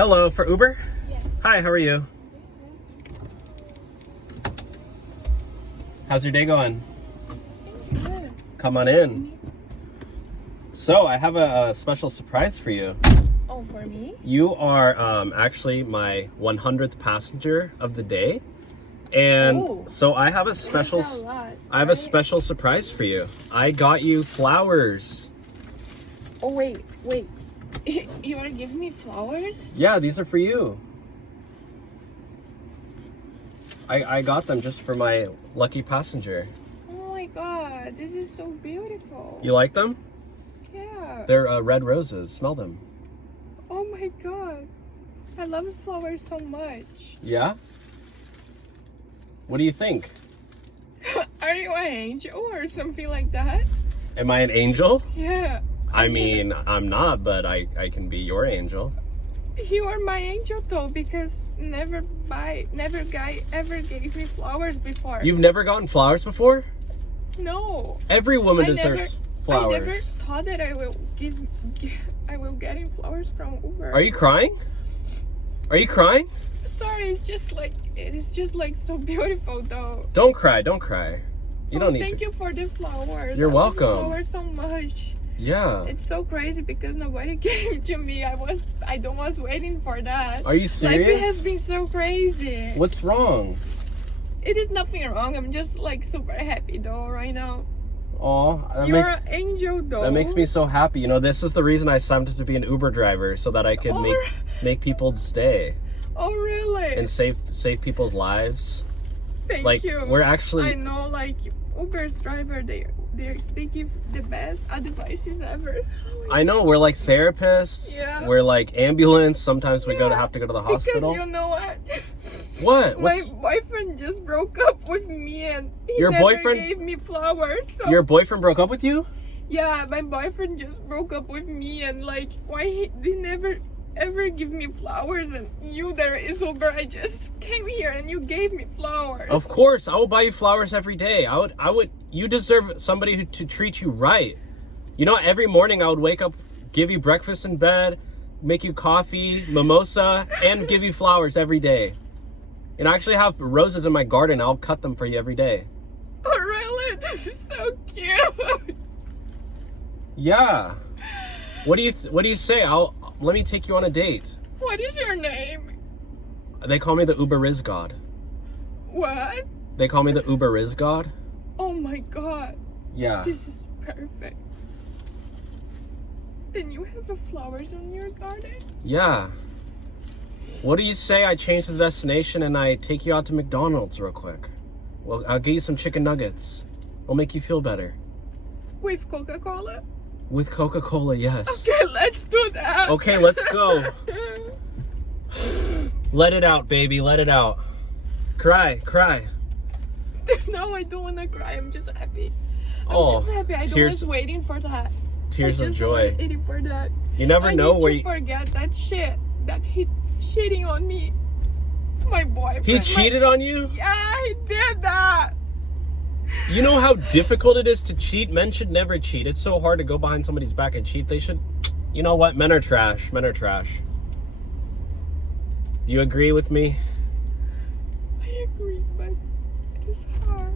Hello, for Uber? Yes. Hi, how are you? How's your day going? Good. Come on in. So, I have a special surprise for you. Oh, for me? You are actually my 100th passenger of the day. And so I have a special a special surprise for you. I got you flowers. Oh, wait. You want to give me flowers? Yeah, these are for you. I got them just for my lucky passenger. Oh my god, this is so beautiful. You like them? Yeah. They're red roses. Smell them. Oh my god. I love flowers so much. Yeah? What do you think? Are you an angel or something like that? Am I an angel? Yeah. I mean, I'm not, but I can be your angel. You are my angel though, because never guy ever gave me flowers before. You've never gotten flowers before? No. Every woman deserves flowers. I never thought that I will getting flowers from Uber. Are you crying? Are you crying? Sorry, it is just like so beautiful though. Don't cry, don't cry. You don't need to. Thank you for the flowers. You're welcome. I love flowers so much. Yeah. It's so crazy because nobody gave to me. I was waiting for that. Are you serious? Life has been so crazy. What's wrong? It is nothing wrong. I'm just like super happy though right now. Aw, You're an angel though. That makes me so happy. You know, this is the reason I signed up to be an Uber driver, so that I could make people stay. Oh really? And save people's lives. Thank you. We're actually, I know, like Uber's driver, they give the best advices ever. I know, we're like therapists. Yeah. We're like ambulance. Sometimes we have to go to the hospital. Because you know what? What? My boyfriend just broke up with me and he never gave me flowers. So your boyfriend broke up with you? yeah, my boyfriend just broke up with me and like why they never ever give me flowers, and you there is Uber, I just came here and you gave me flowers. Of course, I will buy you flowers every day. You deserve somebody to treat you right. You know, every morning I would wake up, give you breakfast in bed, make you coffee, mimosa, and give you flowers every day. And I actually have roses in my garden. I'll cut them for you every day. Oh really? This is so cute. Yeah. What do you say? Let me take you on a date. What is your name? They call me the Uber Riz God. What? They call me the Uber Riz God. Oh my god. Yeah. This is perfect. Then you have flowers on your garden? Yeah. What do you say I change the destination and I take you out to McDonald's real quick? Well, I'll get you some chicken nuggets. It'll make you feel better. With Coca-Cola? With Coca-Cola, yes. Okay, let's do that. Okay, let's go. Let it out, baby. Let it out. Cry. No, I don't want to cry. I'm just happy. I'm just happy. I was waiting for that. Tears of joy. Waiting for that. You never know where you forget that shit. That he cheating on me. My boyfriend. He cheated on you? Yeah, he did that. You know how difficult it is to cheat? Men should never cheat. It's so hard to go behind somebody's back and cheat. They should... You know what? Men are trash. Men are trash. You agree with me? I agree, but it is hard.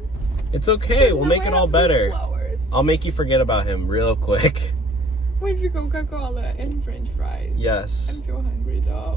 It's okay. We'll make it all better. Flowers. I'll make you forget about him real quick. With Coca-Cola and French fries. Yes. I'm so hungry though.